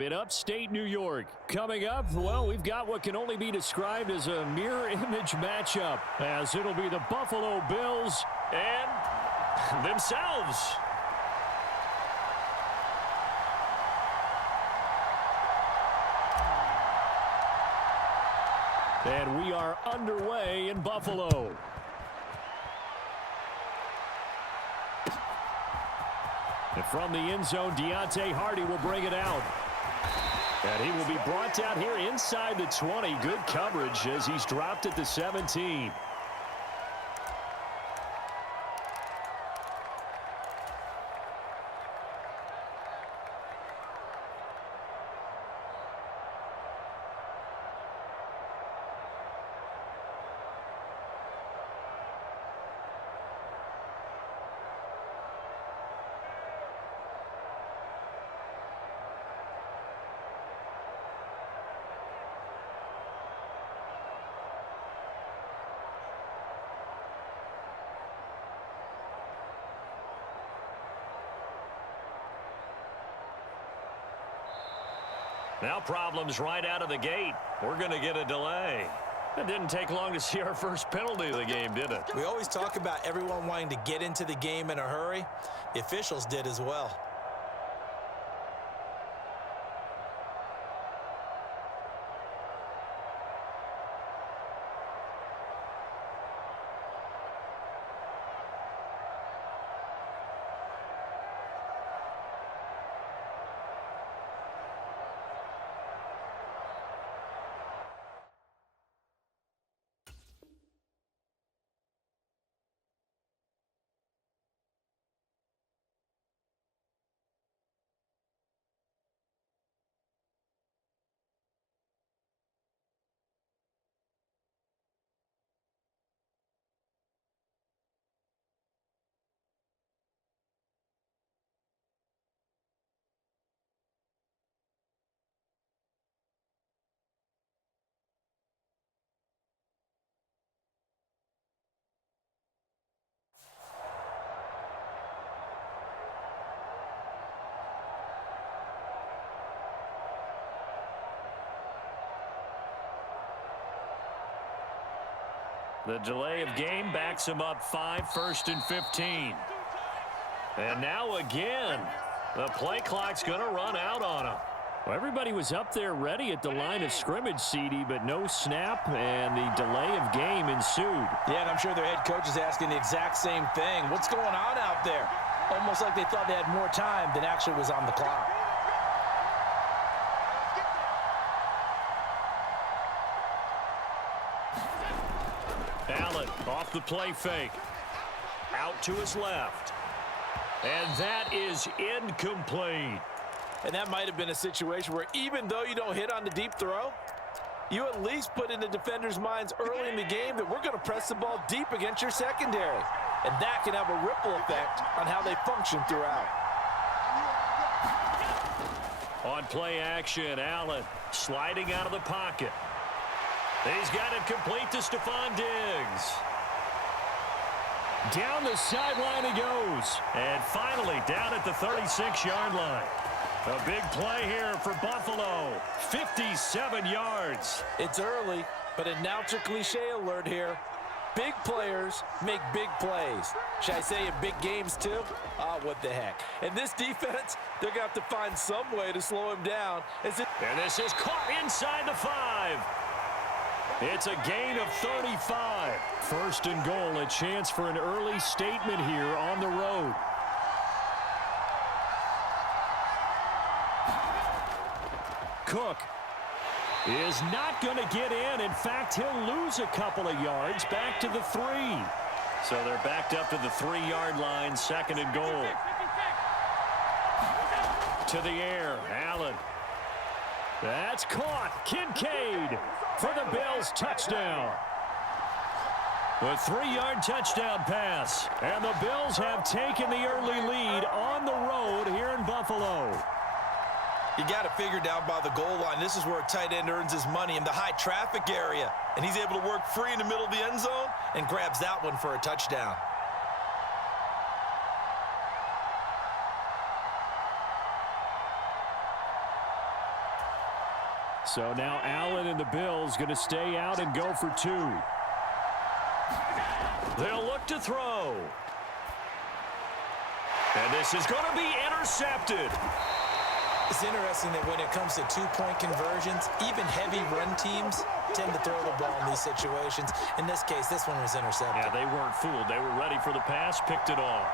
In upstate New York. Coming up, well, we've got what can only be described as a mirror image matchup, as it'll be the Buffalo Bills and themselves. And we are underway in Buffalo. And from the end zone, Deontay Hardy will bring it out. And he will be brought down here inside the 20. Good coverage as he's dropped at the 17. Now problems right out of the gate. We're going to get a delay. It didn't take long to see our first penalty of the game, did it? We always talk about everyone wanting to get into the game in a hurry. The officials did as well. The delay of game backs him up 5, 1st and 15. And now again, the play clock's going to run out on him. Well, everybody was up there ready at the line of scrimmage, CD, but no snap, and the delay of game ensued. Yeah, and I'm sure their head coach is asking the exact same thing. What's going on out there? Almost like they thought they had more time than actually was on the clock. Allen off the play fake. Out to his left. And that is incomplete. And that might have been a situation where even though you don't hit on the deep throw, you at least put in the defender's minds early in the game that we're going to press the ball deep against your secondary. And that can have a ripple effect on how they function throughout. On play action, Allen sliding out of the pocket. He's got it complete to Stephon Diggs. Down the sideline he goes. And finally down at the 36-yard line. A big play here for Buffalo. 57 yards. It's early, but announcer cliche alert here. Big players make big plays. Should I say in big games too? What the heck. And this defense, they're going to have to find some way to slow him down. And this is caught inside the 5. It's a gain of 35. 1st and goal, a chance for an early statement here on the road. Cook is not going to get in. In fact, he'll lose a couple of yards back to the 3. So they're backed up to the 3-yard line, 2nd and goal. To the air, Allen. That's caught. Kincaid for the Bills, touchdown. The 3-yard touchdown pass. And the Bills have taken the early lead on the road here in Buffalo. You got to figure down by the goal line. This is where a tight end earns his money in the high traffic area. And he's able to work free in the middle of the end zone and grabs that one for a touchdown. So now Allen and the Bills going to stay out and go for 2. They'll look to throw. And this is going to be intercepted. It's interesting that when it comes to two-point conversions, even heavy run teams tend to throw the ball in these situations. In this case, this one was intercepted. Yeah, they weren't fooled. They were ready for the pass, picked it off.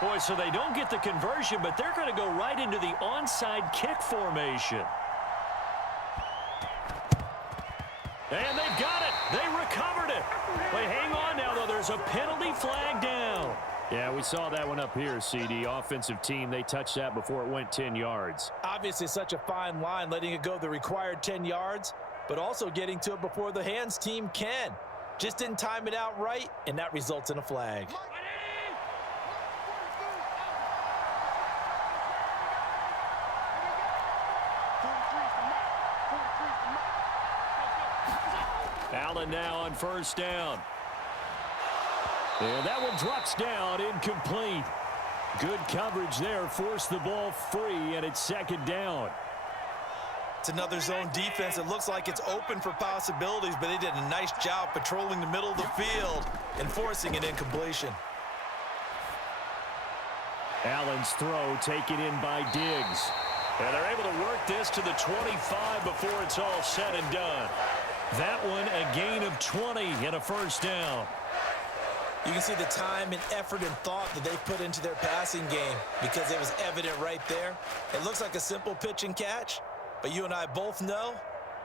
Boy, so they don't get the conversion, but they're going to go right into the onside kick formation. And they've got it. They recovered it. Wait, hang on now, though. There's a penalty flag down. Yeah, we saw that one up here, CD. Offensive team, they touched that before it went 10 yards. Obviously, such a fine line, letting it go the required 10 yards, but also getting to it before the hands team can. Just didn't time it out right, and that results in a flag. Allen now on first down. And that one drops down, incomplete. Good coverage there, forced the ball free, and it's second down. It's another zone defense. It looks like it's open for possibilities, but they did a nice job patrolling the middle of the field and forcing an incompletion. Allen's throw taken in by Diggs. And they're able to work this to the 25 before it's all said and done. That one a gain of 20 and a first down. You can see the time and effort and thought that they put into their passing game because it was evident right there. It looks like a simple pitch and catch, but you and I both know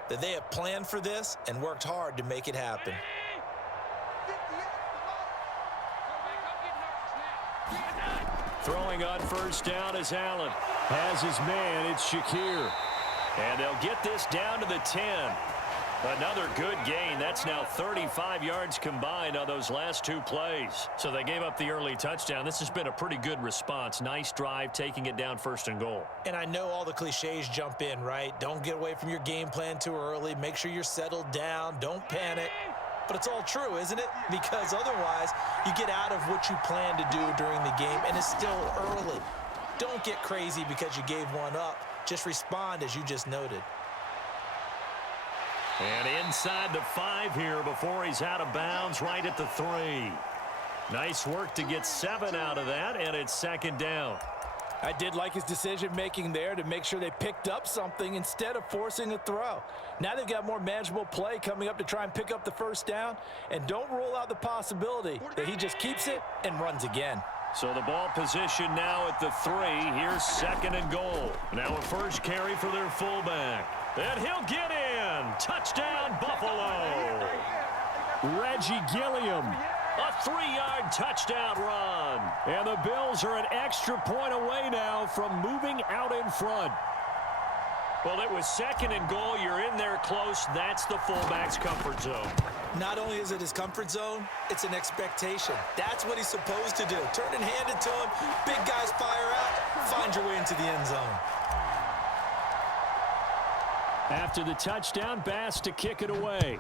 that they have planned for this and worked hard to make it happen. Throwing on first down is Allen. Has his man, it's Shakir. And they'll get this down to the 10. Another good gain. That's now 35 yards combined on those last 2 plays. So they gave up the early touchdown. This has been a pretty good response. Nice drive, taking it down first and goal. And I know all the cliches jump in, right? Don't get away from your game plan too early. Make sure you're settled down. Don't panic. But it's all true, isn't it? Because otherwise, you get out of what you plan to do during the game, and it's still early. Don't get crazy because you gave one up. Just respond as you just noted. And inside the 5 here before he's out of bounds, right at the 3. Nice work to get 7 out of that, and it's second down. I did like his decision-making there to make sure they picked up something instead of forcing a throw. Now they've got more manageable play coming up to try and pick up the first down, and don't rule out the possibility that he just keeps it and runs again. So the ball position now at the 3. Here's second and goal. Now a first carry for their fullback. And he'll get in. Touchdown, Buffalo. Reggie Gilliam. A 3-yard touchdown run. And the Bills are an extra point away now from moving out in front. Well, it was second and goal. You're in there close. That's the fullback's comfort zone. Not only is it his comfort zone, it's an expectation. That's what he's supposed to do. Turn and hand it to him. Big guys fire out. Find your way into the end zone. After the touchdown, Bass to kick it away.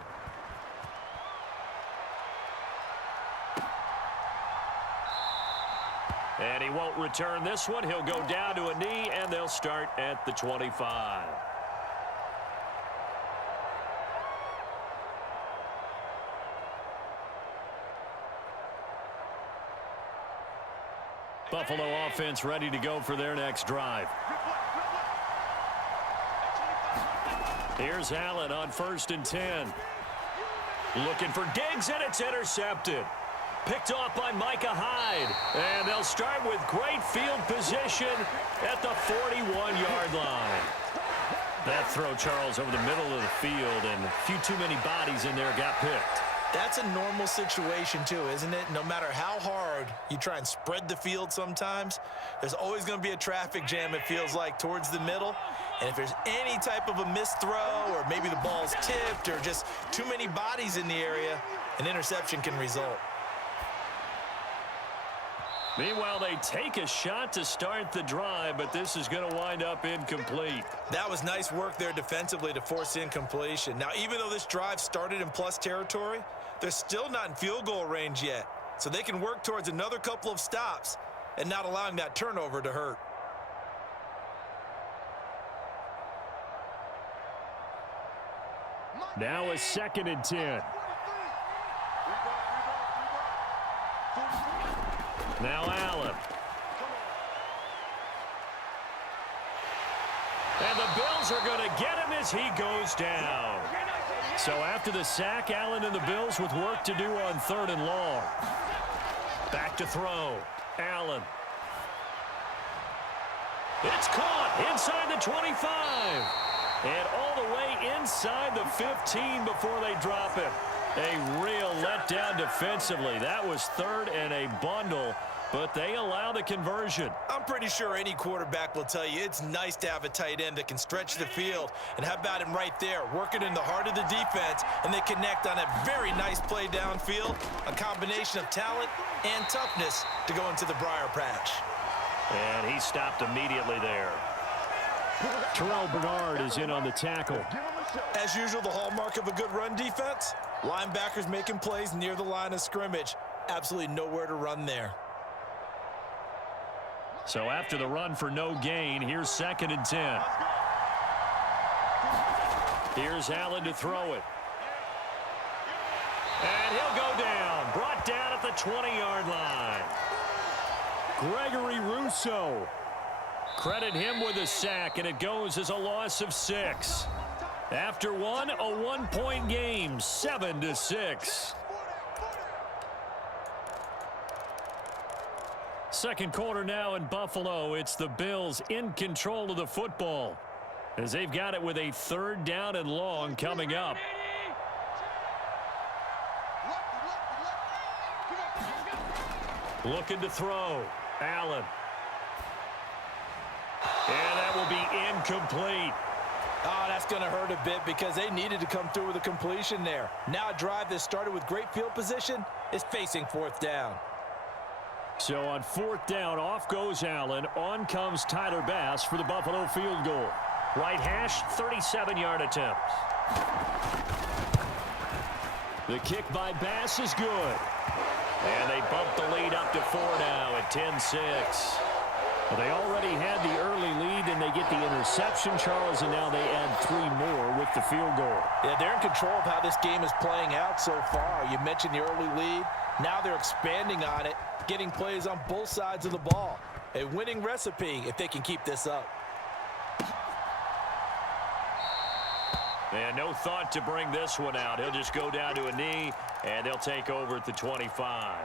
And he won't return this one. He'll go down to a knee, and they'll start at the 25. Buffalo offense ready to go for their next drive. Here's Allen on first and 10. Looking for Diggs, and it's intercepted. Picked off by Micah Hyde. And they'll start with great field position at the 41-yard line. That throw, Charles, over the middle of the field, and a few too many bodies in there got picked. That's a normal situation, too, isn't it? No matter how hard you try and spread the field sometimes, there's always going to be a traffic jam, it feels like, towards the middle. And if there's any type of a missed throw, or maybe the ball's tipped, or just too many bodies in the area, an interception can result. Meanwhile, they take a shot to start the drive, but this is going to wind up incomplete. That was nice work there defensively to force incompletion. Now, even though this drive started in plus territory, they're still not in field goal range yet. So they can work towards another couple of stops and not allowing that turnover to hurt. Now a 2nd and 10. Now Allen. And the Bills are going to get him as he goes down. So after the sack, Allen and the Bills with work to do on 3rd and long. Back to throw. Allen. It's caught inside the 25. And all the way inside the 15 before they drop it. A real letdown defensively. That was 3rd and a bundle, but they allow the conversion. I'm pretty sure any quarterback will tell you it's nice to have a tight end that can stretch the field. And how about him right there, working in the heart of the defense, and they connect on a very nice play downfield, a combination of talent and toughness to go into the briar patch. And he stopped immediately there. Terrell Bernard is in on the tackle. As usual, the hallmark of a good run defense, linebackers making plays near the line of scrimmage. Absolutely nowhere to run there. So after the run for no gain, here's 2nd and 10. Here's Allen to throw it. And he'll go down. Brought down at the 20-yard line. Gregory Rousseau. Credit him with a sack, and it goes as a loss of 6. After one, a 1-point game, 7-6. Second quarter now in Buffalo. It's the Bills in control of the football as they've got it with a 3rd down and long coming up. Looking to throw. Allen. And that will be incomplete. Oh, that's going to hurt a bit because they needed to come through with a completion there. Now a drive that started with great field position is facing 4th down. So on 4th down, off goes Allen. On comes Tyler Bass for the Buffalo field goal. Right hash, 37-yard attempt. The kick by Bass is good. And they bump the lead up to 4 now at 10-6. Well, they already had the early lead, and they get the interception, Charles, and now they add 3 more with the field goal. Yeah, they're in control of how this game is playing out so far. You mentioned the early lead. Now they're expanding on it, getting plays on both sides of the ball. A winning recipe if they can keep this up. And no thought to bring this one out. He'll just go down to a knee, and they'll take over at the 25.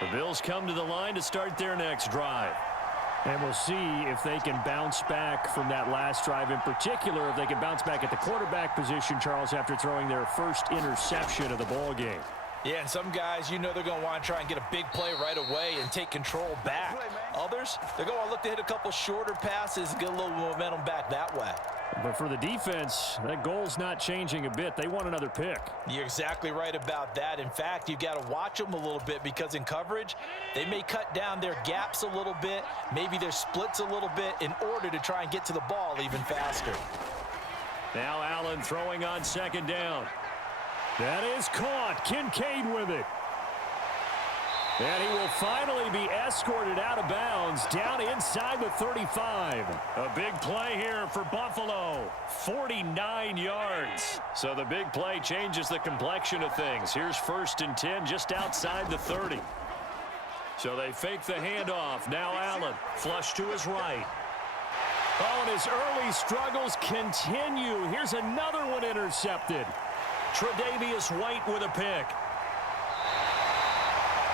The Bills come to the line to start their next drive. And we'll see if they can bounce back from that last drive, in particular, if they can bounce back at the quarterback position, Charles, after throwing their first interception of the ball game. Yeah, and some guys, you know they're going to want to try and get a big play right away and take control back. Others, they're going to look to hit a couple shorter passes and get a little momentum back that way. But for the defense, that goal's not changing a bit. They want another pick. You're exactly right about that. In fact, you've got to watch them a little bit because in coverage, they may cut down their gaps a little bit, maybe their splits a little bit in order to try and get to the ball even faster. Now Allen throwing on 2nd down. That is caught. Kincaid with it. And he will finally be escorted out of bounds down inside the 35. A big play here for Buffalo. 49 yards. So the big play changes the complexion of things. Here's 1st and 10 just outside the 30. So they fake the handoff. Now Allen flush to his right. Oh, and his early struggles continue. Here's another one intercepted. Tre'Davious White with a pick.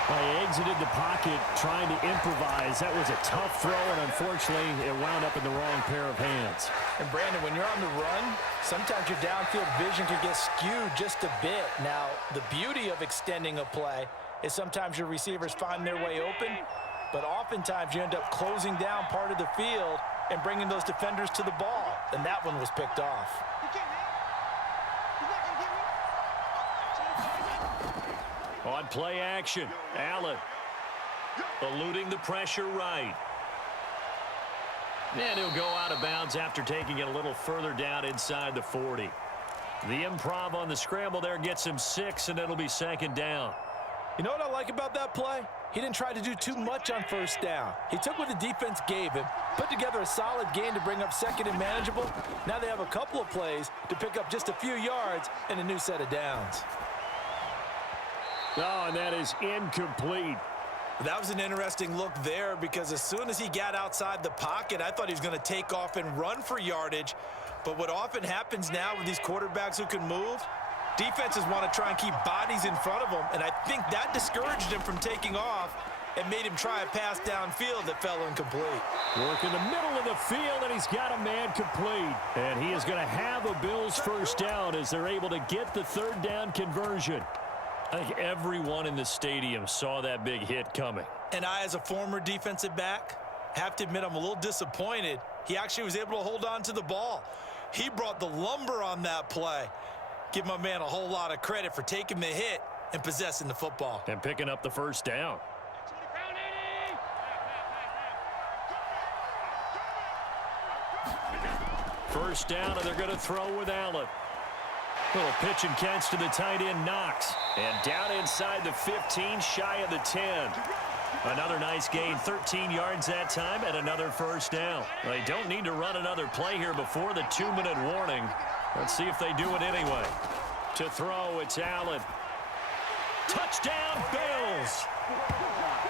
They exited the pocket trying to improvise. That was a tough throw, and unfortunately, it wound up in the wrong pair of hands. And Brandon, when you're on the run, sometimes your downfield vision can get skewed just a bit. Now, the beauty of extending a play is sometimes your receivers find their way open, but oftentimes you end up closing down part of the field and bringing those defenders to the ball, and that one was picked off. On play action, Allen eluding the pressure right. And he'll go out of bounds after taking it a little further down inside the 40. The improv on the scramble there gets him 6, and it'll be second down. You know what I like about that play? He didn't try to do too much on first down. He took what the defense gave him, put together a solid game to bring up second and manageable. Now they have a couple of plays to pick up just a few yards and a new set of downs. Oh, and that is incomplete. That was an interesting look there because as soon as he got outside the pocket, I thought he was going to take off and run for yardage. But what often happens now with these quarterbacks who can move, defenses want to try and keep bodies in front of them, and I think that discouraged him from taking off and made him try a pass downfield that fell incomplete. Work in the middle of the field, and he's got a man complete. And he is going to have a Bills first down as they're able to get the third down conversion. I think everyone in the stadium saw that big hit coming. And I, as a former defensive back, have to admit I'm a little disappointed. He actually was able to hold on to the ball. He brought the lumber on that play. Give my man a whole lot of credit for taking the hit and possessing the football. And picking up the first down. First down, and they're going to throw with Allen. Little pitch and catch to the tight end, Knox. And down inside the 15, shy of the 10. Another nice gain, 13 yards that time, and another first down. They don't need to run another play here before the 2-minute warning. Let's see if they do it anyway. To throw, it's Allen. Touchdown, Bills!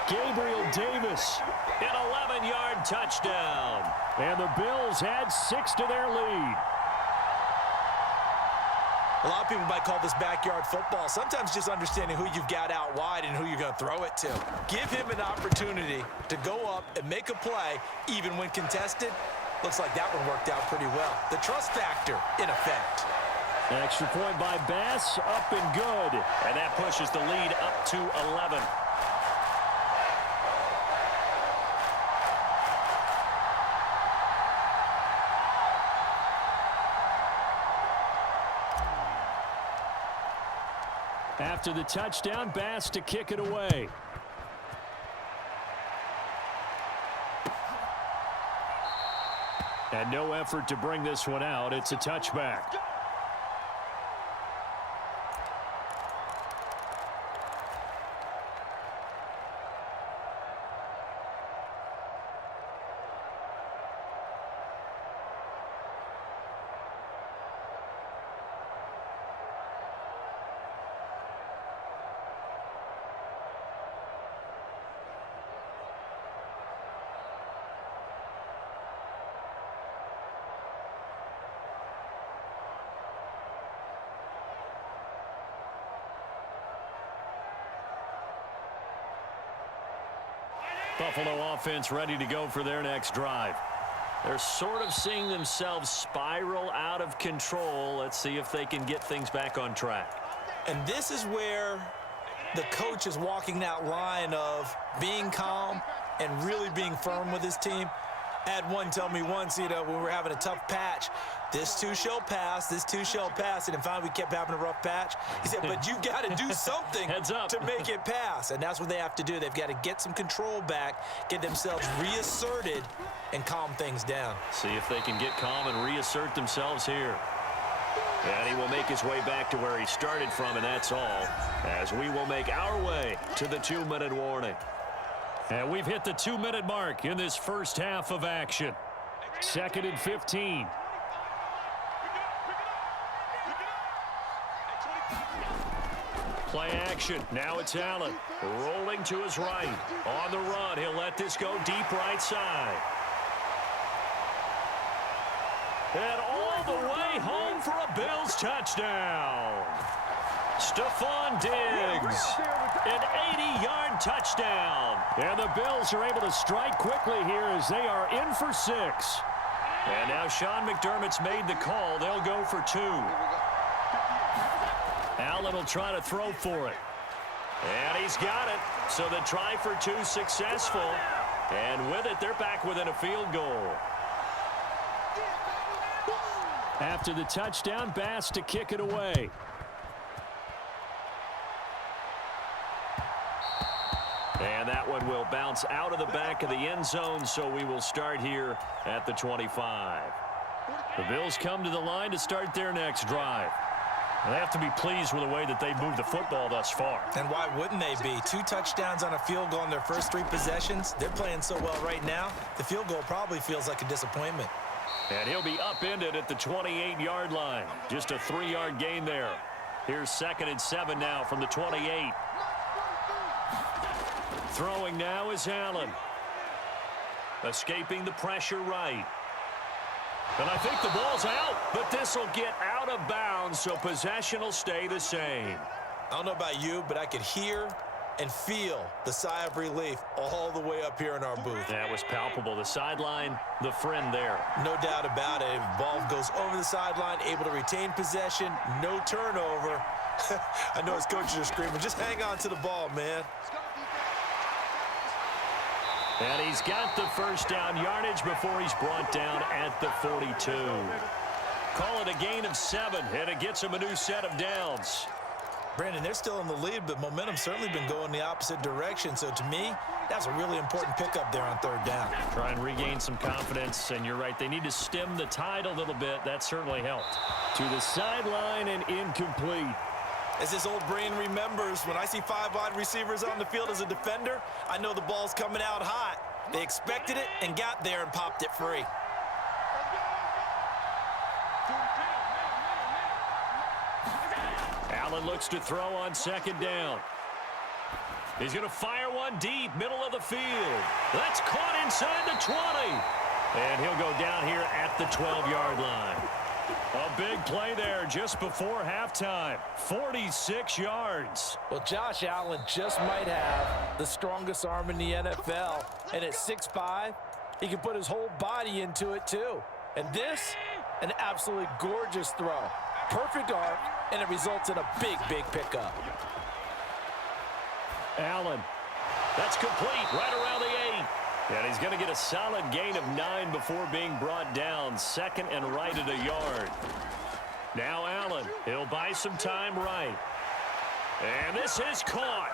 Gabriel Davis, an 11-yard touchdown. And the Bills add 6 to their lead. A lot of people might call this backyard football. Sometimes just understanding who you've got out wide and who you're going to throw it to. Give him an opportunity to go up and make a play, even when contested. Looks like that one worked out pretty well. The trust factor in effect. Extra point by Bass, up and good. And that pushes the lead up to 11. After the touchdown, Bass to kick it away. And no effort to bring this one out. It's a touchback. Buffalo offense ready to go for their next drive. They're sort of seeing themselves spiral out of control. Let's see if they can get things back on track. And this is where the coach is walking that line of being calm and really being firm with his team. I had one tell me once, when we were having a tough patch, this too shall pass, this too shall pass. And then finally we kept having a rough patch. He said, but you got to do something to make it pass. And that's what they have to do. They've got to get some control back, get themselves reasserted, and calm things down. See if they can get calm and reassert themselves here. And he will make his way back to where he started from, and that's all, as we will make our way to the 2-minute warning. And we've hit the 2-minute mark in this first half of action. 2nd and 15. Play action. Now it's Allen. Rolling to his right. On the run. He'll let this go deep right side. And all the way home for a Bills touchdown. Stephon Diggs. An 80-yard touchdown. And the Bills are able to strike quickly here as they are in for 6. And now Sean McDermott's made the call. They'll go for 2. Allen will try to throw for it. And he's got it. So the try for 2 successful. And with it, they're back within a field goal. After the touchdown, Bass to kick it away. And that one will bounce out of the back of the end zone, so we will start here at the 25. The Bills come to the line to start their next drive. They have to be pleased with the way that they've moved the football thus far. And why wouldn't they be? 2 touchdowns on a field goal in their first 3 possessions. They're playing so well right now, the field goal probably feels like a disappointment. And he'll be upended at the 28-yard line. Just a 3-yard gain there. Here's 2nd and 7 now from the 28. Throwing now is Allen. Escaping the pressure right. And I think the ball's out, but this will get out of bounds, so possession will stay the same. I don't know about you, but I could hear and feel the sigh of relief all the way up here in our booth. That was palpable. The sideline, the friend there. No doubt about it. Ball goes over the sideline, able to retain possession, no turnover. I know his coaches are screaming, just hang on to the ball, man. And he's got the first down yardage before he's brought down at the 42. Call it a gain of 7, and it gets him a new set of downs. Brandon, they're still in the lead, but momentum's certainly been going the opposite direction. So to me, that's a really important pickup there on 3rd down. Try and regain some confidence, and you're right. They need to stem the tide a little bit. That certainly helped. To the sideline and incomplete. As his old brain remembers, when I see 5 wide receivers on the field as a defender, I know the ball's coming out hot. They expected it and got there and popped it free. Allen looks to throw on 2nd down. He's going to fire one deep, middle of the field. That's caught inside the 20. And he'll go down here at the 12-yard line. A big play there just before halftime. 46 yards. Well, Josh Allen just might have the strongest arm in the NFL. And at 6'5", he can put his whole body into it, too. And this, an absolutely gorgeous throw. Perfect arc, and it results in a big, big pickup. Allen. That's complete right around the 8. And he's going to get a solid gain of 9 before being brought down. 2nd and right at a yard. Now Allen. He'll buy some time right. And this is caught.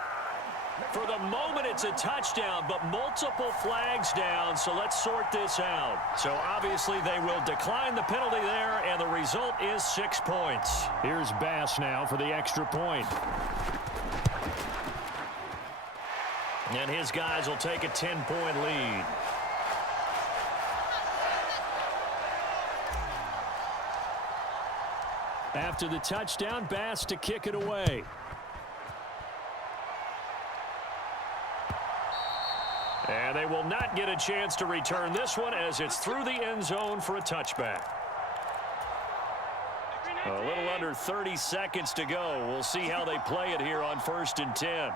For the moment, it's a touchdown, but multiple flags down, so let's sort this out. So obviously they will decline the penalty there, and the result is 6 points. Here's Bass now for the extra point. And his guys will take a 10-point lead. After the touchdown, Bass to kick it away. And they will not get a chance to return this one as it's through the end zone for a touchback. A little under 30 seconds to go. We'll see how they play it here on 1st and 10.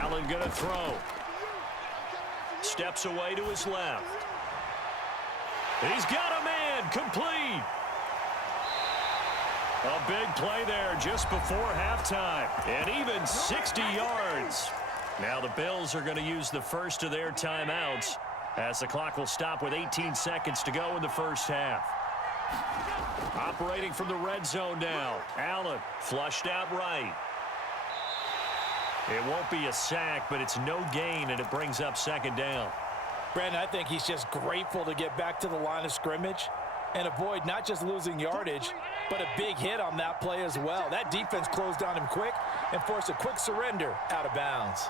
Allen going to throw. Steps away to his left. He's got a man. Complete. A big play there just before halftime. And even 60 yards. Now the Bills are going to use the first of their timeouts as the clock will stop with 18 seconds to go in the first half. Operating from the red zone now. Allen flushed out right. It won't be a sack, but it's no gain, and it brings up 2nd down. Brandon, I think he's just grateful to get back to the line of scrimmage and avoid not just losing yardage, but a big hit on that play as well. That defense closed on him quick and forced a quick surrender out of bounds.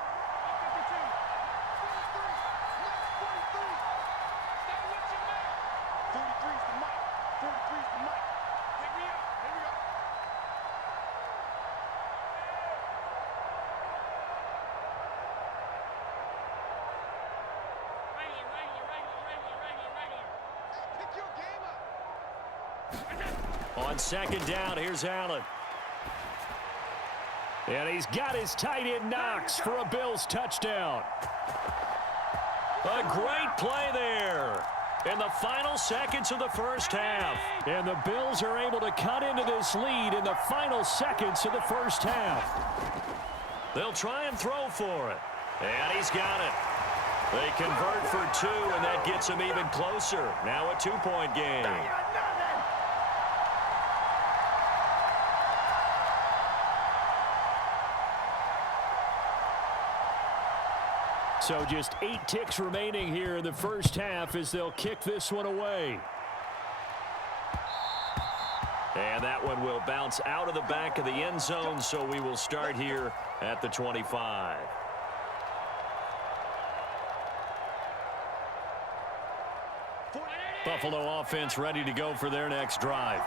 On 2nd down, here's Allen. And he's got his tight end Knox for a Bills touchdown. A great play there in the final seconds of the first half. And the Bills are able to cut into this lead in the final seconds of the first half. They'll try and throw for it. And he's got it. They convert for 2, and that gets them even closer. Now a 2-point game. So just 8 ticks remaining here in the first half as they'll kick this one away. And that one will bounce out of the back of the end zone, so we will start here at the 25. Buffalo offense ready to go for their next drive.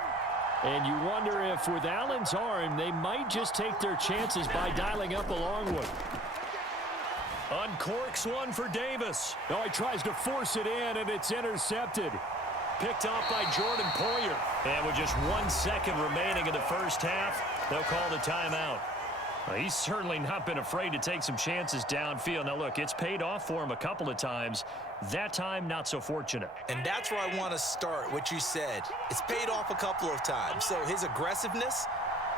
And you wonder if with Allen's arm, they might just take their chances by dialing up a long one. Uncorks one for Davis. Oh, he tries to force it in, and it's intercepted. Picked off by Jordan Poyer. And with just 1 second remaining in the first half, they'll call the timeout. Well, he's certainly not been afraid to take some chances downfield. Now, look, it's paid off for him a couple of times. That time, not so fortunate. And that's where I want to start, what you said. It's paid off a couple of times. So his aggressiveness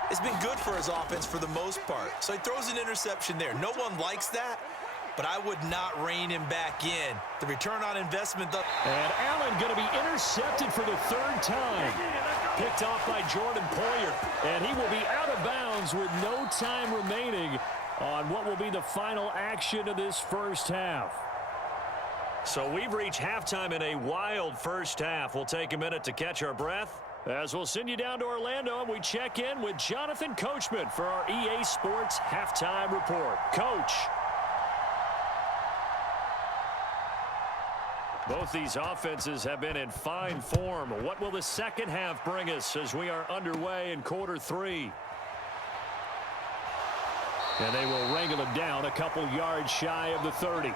has been good for his offense for the most part. So he throws an interception there. No one likes that, but I would not rein him back in. The return on investment, though. And Allen going to be intercepted for the 3rd time. Picked off by Jordan Poyer. And he will be out of bounds with no time remaining on what will be the final action of this first half. So we've reached halftime in a wild first half. We'll take a minute to catch our breath as we'll send you down to Orlando and we check in with Jonathan Coachman for our EA Sports Halftime Report. Coach. Both these offenses have been in fine form. What will the second half bring us as we are underway in quarter 3? And they will wrangle it down a couple yards shy of the 30.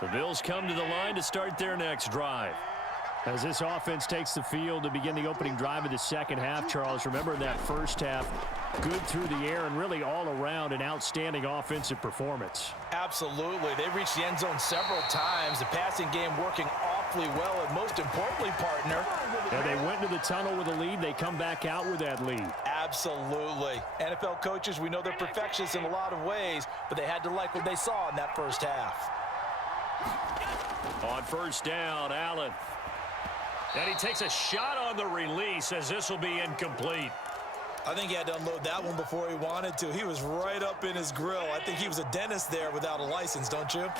The Bills come to the line to start their next drive. As this offense takes the field to begin the opening drive of the second half, Charles, remember in that first half, good through the air and really all around an outstanding offensive performance. Absolutely. They reached the end zone several times. The passing game working awfully well, and most importantly, partner. And they went into the tunnel with a lead. They come back out with that lead. Absolutely. NFL coaches, we know they're perfectionists in a lot of ways, but they had to like what they saw in that first half. On first down, Allen. And he takes a shot on the release as this will be incomplete. I think he had to unload that one before he wanted to. He was right up in his grill. I think he was a dentist there without a license, don't you?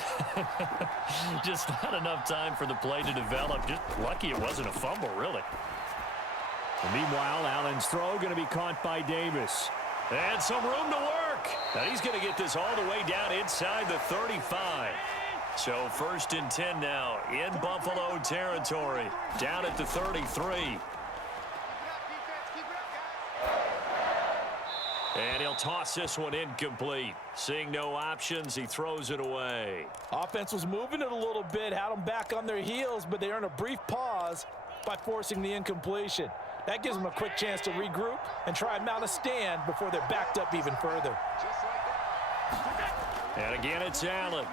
Just not enough time for the play to develop. Just lucky it wasn't a fumble, really. And meanwhile, Allen's throw going to be caught by Davis. And some room to work. And he's going to get this all the way down inside the 35. So 1st and 10 now in Buffalo territory. Down at the 33. And he'll toss this one incomplete. Seeing no options, he throws it away. Offense was moving it a little bit, had them back on their heels, but they earned a brief pause by forcing the incompletion. That gives them a quick chance to regroup and try and mount a stand before they're backed up even further. And again, it's Allen.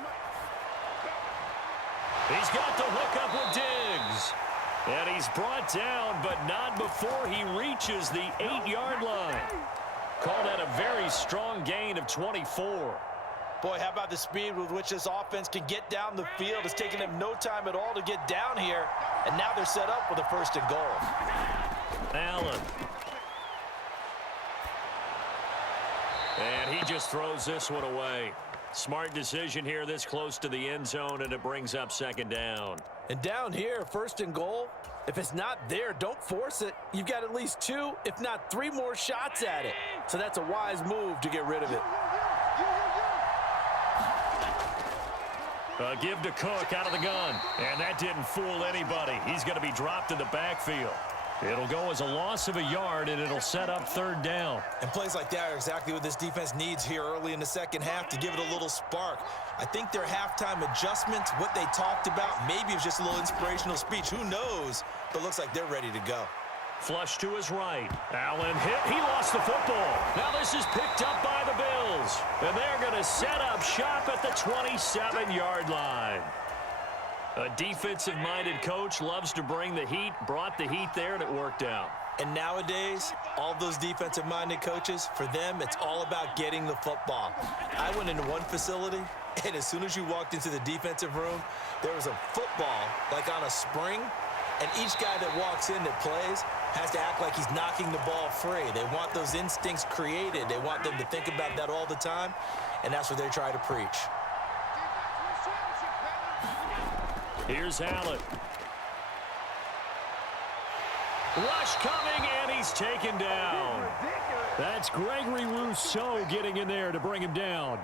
He's got the hook up with Diggs. And he's brought down, but not before he reaches the 8-yard line. Call that a very strong gain of 24. Boy, how about the speed with which this offense can get down the field? It's taken them no time at all to get down here. And now they're set up with a 1st and goal. Allen. And he just throws this one away. Smart decision here this close to the end zone, and it brings up 2nd down. And down here, 1st and goal, if it's not there, don't force it. You've got at least 2, if not 3 more shots at it. So that's a wise move to get rid of it. Give to Cook out of the gun. And that didn't fool anybody. He's going to be dropped in the backfield. It'll go as a loss of a yard, and it'll set up 3rd down. And plays like that are exactly what this defense needs here early in the second half to give it a little spark. I think their halftime adjustments, what they talked about, maybe it was just a little inspirational speech. Who knows? But looks like they're ready to go. Flush to his right. Allen hit. He lost the football. Now this is picked up by the Bills. And they're going to set up shop at the 27-yard line. A defensive-minded coach loves to bring the heat, brought the heat there, and it worked out. And nowadays, all those defensive-minded coaches, for them, it's all about getting the football. I went into one facility, and as soon as you walked into the defensive room, there was a football, like on a spring, And each guy that walks in that plays has to act like he's knocking the ball free. They want those instincts created. They want them to think about that all the time, and that's what they try to preach. Here's Allen. Rush coming, and he's taken down. That's Gregory Rousseau getting in there to bring him down.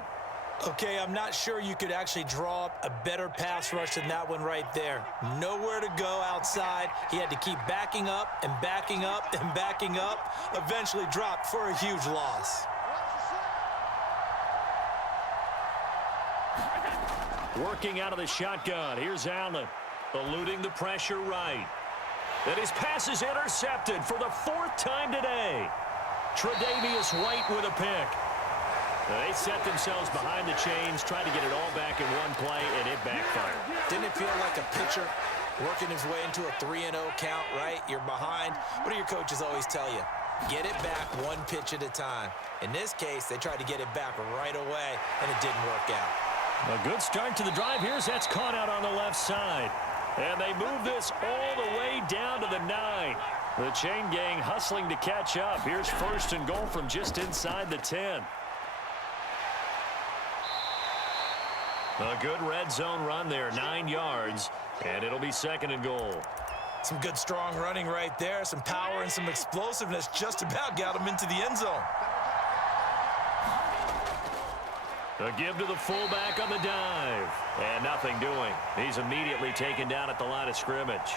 Okay, I'm not sure you could actually draw up a better pass rush than that one right there. Nowhere to go outside. He had to keep backing up and backing up and backing up. Eventually dropped for a huge loss. Working out of the shotgun. Here's Allen, eluding the pressure right. And his pass is intercepted for the 4th time today. Tre'Davious White with a pick. They set themselves behind the chains, tried to get it all back in one play, and it backfired. Didn't it feel like a pitcher working his way into a 3-0 count, right? You're behind. What do your coaches always tell you? Get it back one pitch at a time. In this case, they tried to get it back right away, and it didn't work out. A good start to the drive. Here's that's caught out on the left side. And they move this all the way down to the 9. The chain gang hustling to catch up. Here's 1st and goal from just inside the 10. A good red zone run there, 9 yards, and it'll be 2nd and goal. Some good strong running right there, some power and some explosiveness just about got him into the end zone. A give to the fullback on the dive, and nothing doing. He's immediately taken down at the line of scrimmage.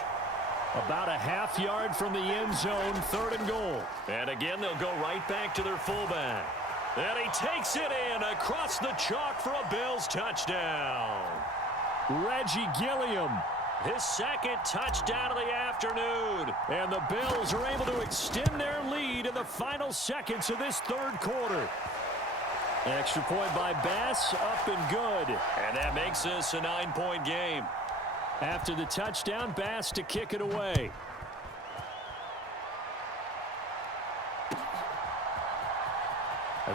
About a half yard from the end zone, 3rd and goal. And again, they'll go right back to their fullback. And he takes it in across the chalk for a Bills touchdown. Reggie Gilliam, his 2nd touchdown of the afternoon. And the Bills are able to extend their lead in the final seconds of this 3rd quarter. Extra point by Bass, up and good. And that makes this a 9-point game. After the touchdown, Bass to kick it away.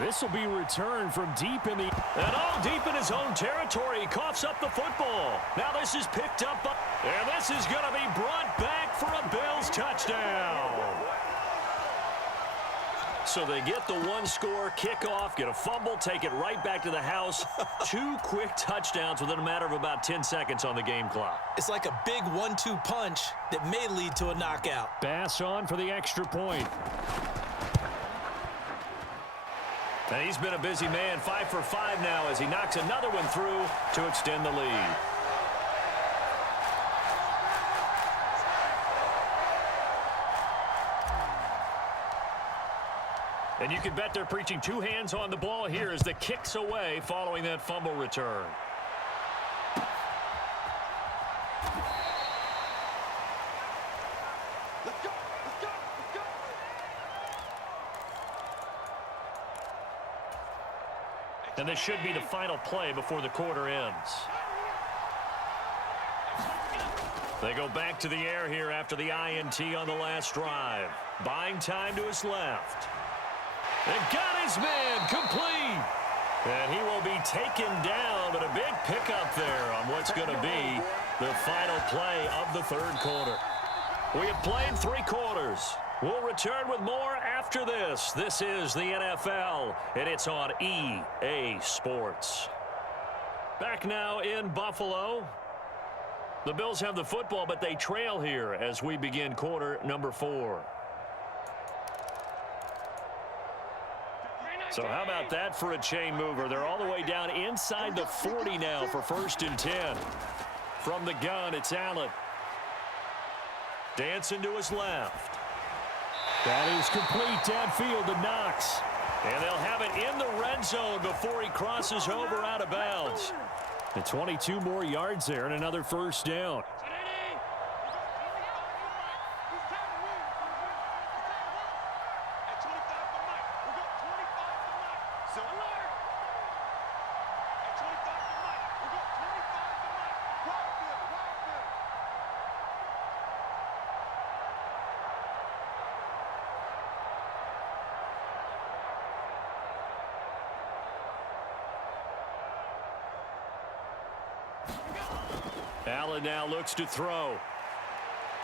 This will be returned from deep in the... And all deep in his own territory. He coughs up the football. Now this is picked up. And this is going to be brought back for a Bills touchdown. So they get the 1-score kickoff, get a fumble, take it right back to the house. 2 quick touchdowns within a matter of about 10 seconds on the game clock. It's like a big 1-2 punch that may lead to a knockout. Bass on for the extra point. And he's been a busy man, 5 for 5 now as he knocks another one through to extend the lead. And you can bet they're preaching 2 hands on the ball here as the kick's away following that fumble return. Let's go. And this should be the final play before the quarter ends. They go back to the air here after the INT on the last drive. Buying time to his left. And got his man complete. And he will be taken down, but a big pickup there on what's going to be the final play of the 3rd quarter. We have played 3 quarters. We'll return with more after this. This is the NFL, and it's on EA Sports. Back now in Buffalo. The Bills have the football, but they trail here as we begin quarter number 4. So how about that for a chain mover? They're all the way down inside the 40 now for 1st and 10. From the gun, it's Allen. Dancing to his left. That is complete downfield to Knox. And they'll have it in the red zone before he crosses over out of bounds. And 22 more yards there and another 1st down. Allen now looks to throw.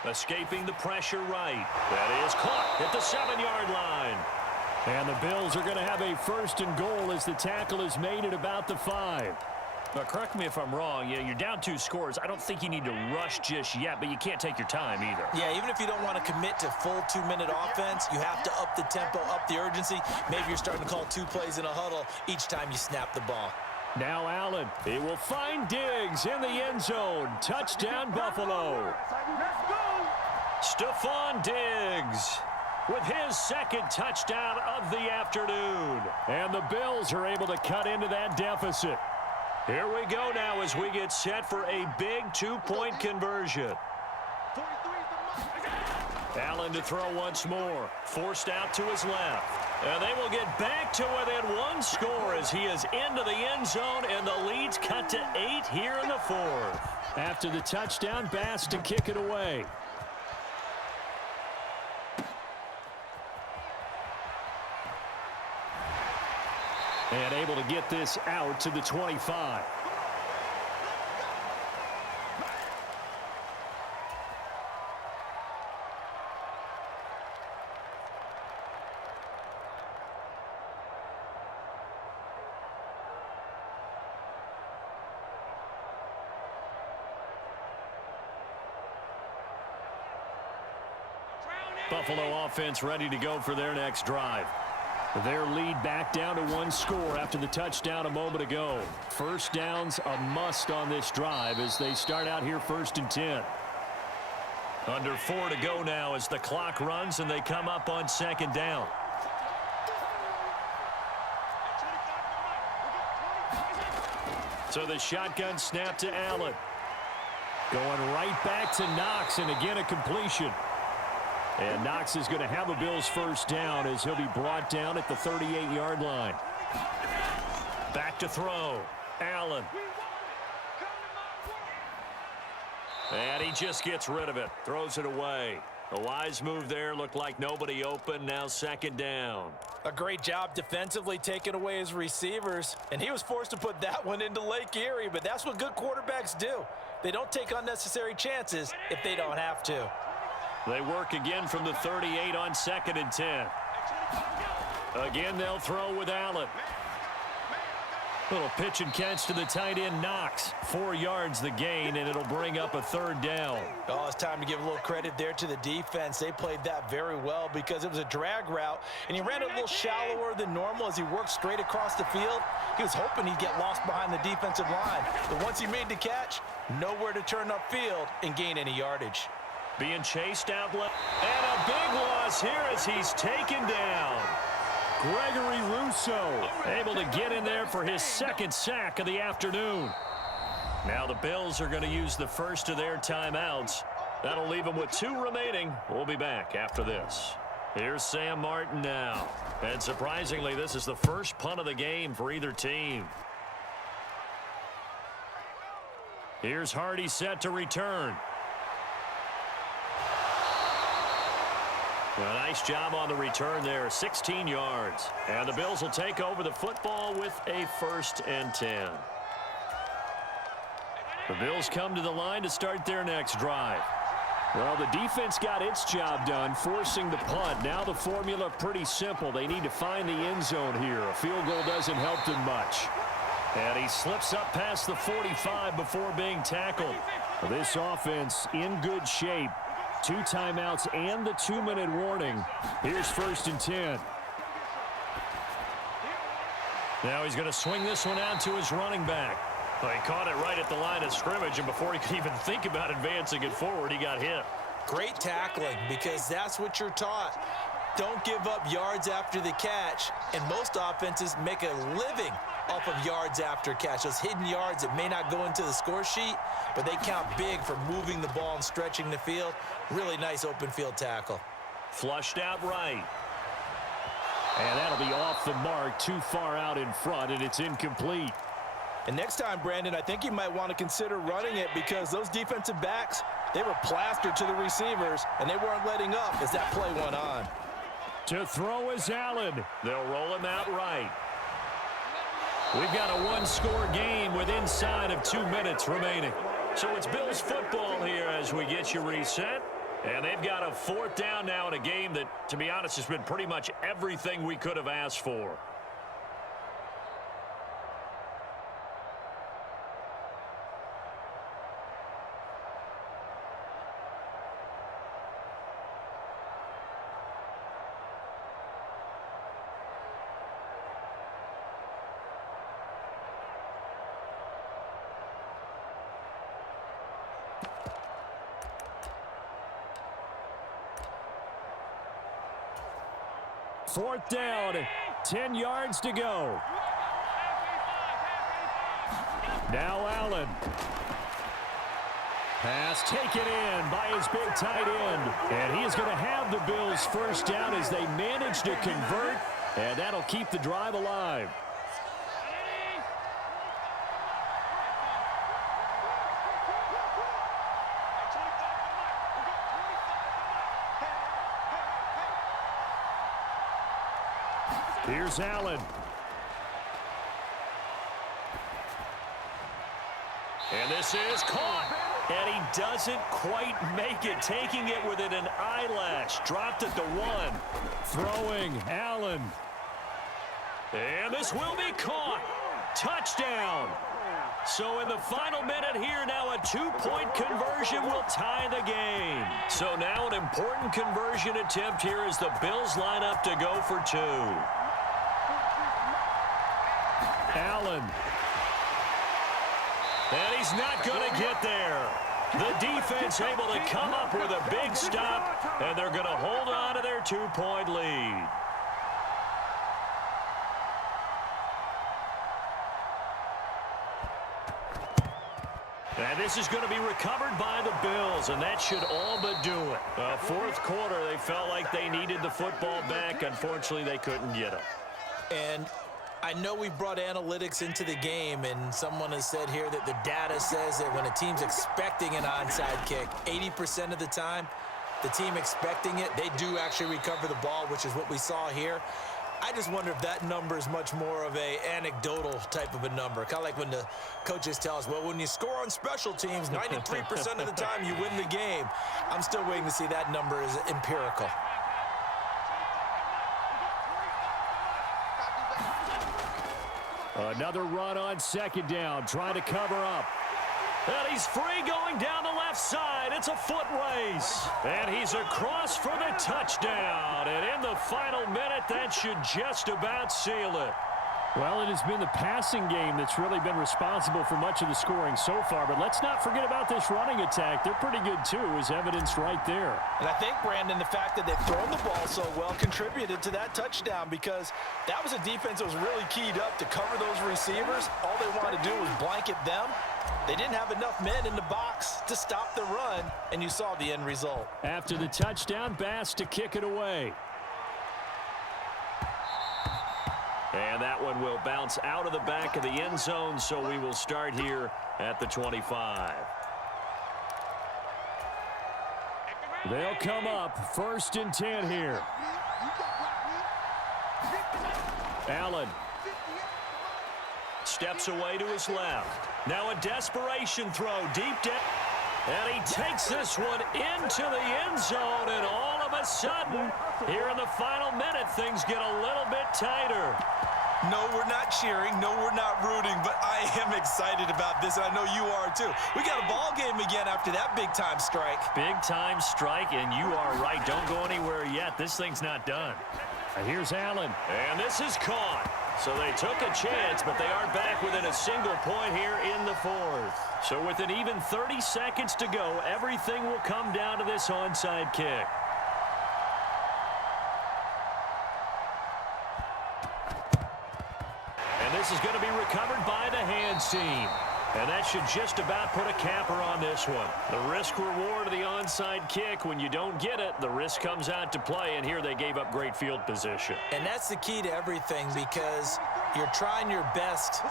Escaping the pressure right. That is caught at the 7-yard line. And the Bills are going to have a first and goal as the tackle is made at about the 5. But correct me if I'm wrong. You're down 2 scores. I don't think you need to rush just yet, but you can't take your time either. Yeah, even if you don't want to commit to full 2-minute offense, you have to up the tempo, up the urgency. Maybe you're starting to call 2 plays in a huddle each time you snap the ball. Now Allen. He will find Diggs in the end zone. Touchdown, Buffalo. Stephon Diggs with his second touchdown of the afternoon. And the Bills are able to cut into that deficit. Here we go now as we get set for a big 2-point conversion. Allen to throw once more. Forced out to his left. And they will get back to within 1 score as he is into the end zone, and the lead's cut to 8 here in the 4th. After the touchdown, Bass to kick it away. And able to get this out to the 25. Buffalo offense ready to go for their next drive. Their lead back down to 1 score after the touchdown a moment ago. First down's a must on this drive as they start out here 1st and 10. Under 4 to go now as the clock runs and they come up on 2nd down. So the shotgun snap to Allen. Going right back to Knox, and again a completion. And Knox is going to have a Bills first down as he'll be brought down at the 38-yard line. Back to throw. Allen. And he just gets rid of it. Throws it away. A wise move there. Looked like nobody open. Now 2nd down. A great job defensively taking away his receivers. And he was forced to put that one into Lake Erie. But that's what good quarterbacks do. They don't take unnecessary chances if they don't have to. They work again from the 38 on 2nd and 10. Again, they'll throw with Allen. Little pitch and catch to the tight end, Knox. 4 yards the gain, and it'll bring up a 3rd down. Oh, it's time to give a little credit there to the defense. They played that very well because it was a drag route, and he ran it a little shallower than normal as he worked straight across the field. He was hoping he'd get lost behind the defensive line. But once he made the catch, nowhere to turn upfield and gain any yardage. Being chased out left. And a big loss here as he's taken down. Gregory Rousseau able to get in there for his 2nd sack of the afternoon. Now the Bills are going to use the first of their timeouts. That'll leave them with 2 remaining. We'll be back after this. Here's Sam Martin now. And surprisingly, this is the first punt of the game for either team. Here's Hardy set to return. A nice job on the return there, 16 yards. And the Bills will take over the football with a 1st and 10. The Bills come to the line to start their next drive. Well, the defense got its job done, forcing the punt. Now the formula pretty simple. They need to find the end zone here. A field goal doesn't help them much. And he slips up past the 45 before being tackled. This offense in good shape. 2 timeouts and the 2-minute warning. Here's 1st and 10. Now he's going to swing this one out to his running back. Well, he caught it right at the line of scrimmage, and before he could even think about advancing it forward, he got hit. Great tackling, because that's what you're taught. Don't give up yards after the catch, and most offenses make a living off of yards after catch. Those hidden yards that may not go into the score sheet, but they count big for moving the ball and stretching the field. Really nice open field tackle. Flushed out right. And that'll be off the mark, too far out in front, and it's incomplete. And next time, Brandon, I think you might want to consider running it because those defensive backs, they were plastered to the receivers, and they weren't letting up as that play went on. To throw is Allen. They'll roll him out right. We've got a 1-score game with inside of 2 minutes remaining. So it's Bills football here as we get you reset. And they've got a 4th down now in a game that, to be honest, has been pretty much everything we could have asked for. Fourth down, 10 yards to go. Now Allen. Pass taken in by his big tight end. And he is going to have the Bills' first down as they manage to convert, and that'll keep the drive alive. Here's Allen. And this is caught. And he doesn't quite make it, taking it within an eyelash. Dropped at the 1. Throwing, Allen. And this will be caught. Touchdown. So in the final minute here, now a 2-point conversion will tie the game. So now an important conversion attempt here as the Bills line up to go for 2. Allen. And he's not going to get there. The defense able to come up with a big stop, and they're going to hold on to their 2-point lead. And this is going to be recovered by the Bills, and that should all but do it. Fourth quarter, they felt like they needed the football back. Unfortunately, they couldn't get it. And I know we brought analytics into the game, and someone has said here that the data says that when a team's expecting an onside kick, 80% of the time, the team expecting it, they do actually recover the ball, which is what we saw here. I just wonder if that number is much more of a anecdotal type of a number. Kind of like when the coaches tell us, well, when you score on special teams, 93% of the time you win the game. I'm still waiting to see that number is empirical. Another run on 2nd down, trying to cover up. And he's free going down the left side. It's a foot race. And he's across for the touchdown. And in the final minute, that should just about seal it. Well, it has been the passing game that's really been responsible for much of the scoring so far. But let's not forget about this running attack. They're pretty good, too, as evidenced right there. And I think, Brandon, the fact that they've thrown the ball so well contributed to that touchdown, because that was a defense that was really keyed up to cover those receivers. All they wanted to do was blanket them. They didn't have enough men in the box to stop the run, and you saw the end result. After the touchdown, Bass to kick it away. And that one will bounce out of the back of the end zone, so we will start here at the 25. They'll come up 1st and 10 here. Allen. Steps away to his left. Now a desperation throw deep down. And he takes this one into the end zone, and all of a sudden, here in the final minute, things get a little bit tighter. No, we're not cheering. No, we're not rooting, but I am excited about this, and I know you are too. We got a ball game again after that big-time strike. Big-time strike, and you are right. Don't go anywhere yet. This thing's not done. And here's Allen. And this is caught. So they took a chance, but they aren't back within a single point here in the 4th. So with an even 30 seconds to go, everything will come down to this onside kick. And this is going to be recovered by the hands team. And that should just about put a capper on this one. The risk-reward of the onside kick, when you don't get it, the risk comes out to play, and here they gave up great field position. And that's the key to everything, because you're trying your best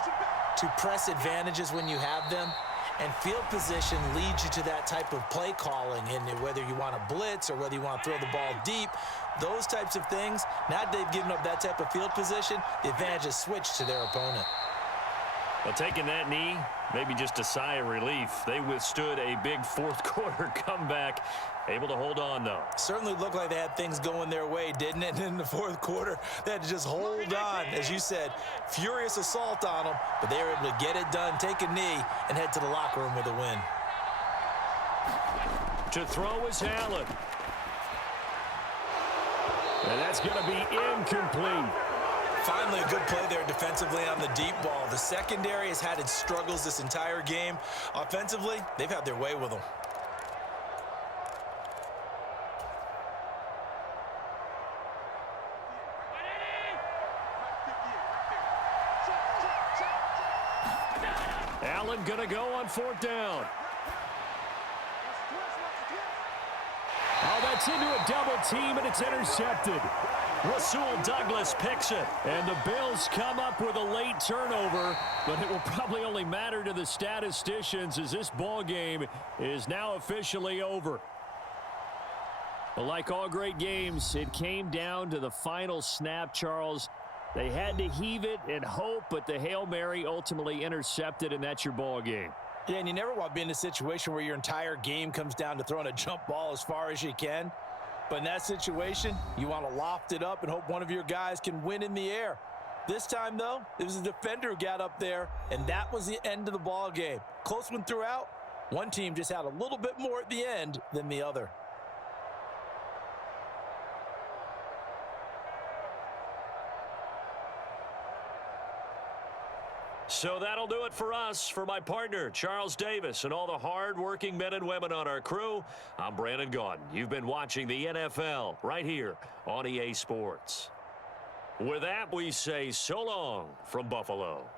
to press advantages when you have them, and field position leads you to that type of play calling, and whether you want to blitz or whether you want to throw the ball deep, those types of things, now that they've given up that type of field position, the advantage is switched to their opponent. Well, taking that knee, maybe just a sigh of relief. They withstood a big fourth-quarter comeback. Able to hold on, though. Certainly looked like they had things going their way, didn't it? And in the fourth quarter, they had to just hold on. As you said, furious assault on them, but they were able to get it done, take a knee, and head to the locker room with a win. To throw is Allen. And that's going to be incomplete. Finally, a good play there defensively on the deep ball. The secondary has had its struggles this entire game. Offensively, they've had their way with them. Allen going to go on fourth down. Oh, that's into a double team, and it's intercepted. Rasul Douglas picks it. And the Bills come up with a late turnover, but it will probably only matter to the statisticians as this ball game is now officially over. But like all great games, it came down to the final snap, Charles. They had to heave it and hope, but the Hail Mary ultimately intercepted, and that's your ball game. Yeah, and you never want to be in a situation where your entire game comes down to throwing a jump ball as far as you can. But in that situation, you want to loft it up and hope one of your guys can win in the air. This time, though, it was a defender who got up there, and that was the end of the ball game. Close one throughout. One team just had a little bit more at the end than the other. So that'll do it for us. For my partner, Charles Davis, and all the hard-working men and women on our crew, I'm Brandon Gaudin. You've been watching the NFL right here on EA Sports. With that, we say so long from Buffalo.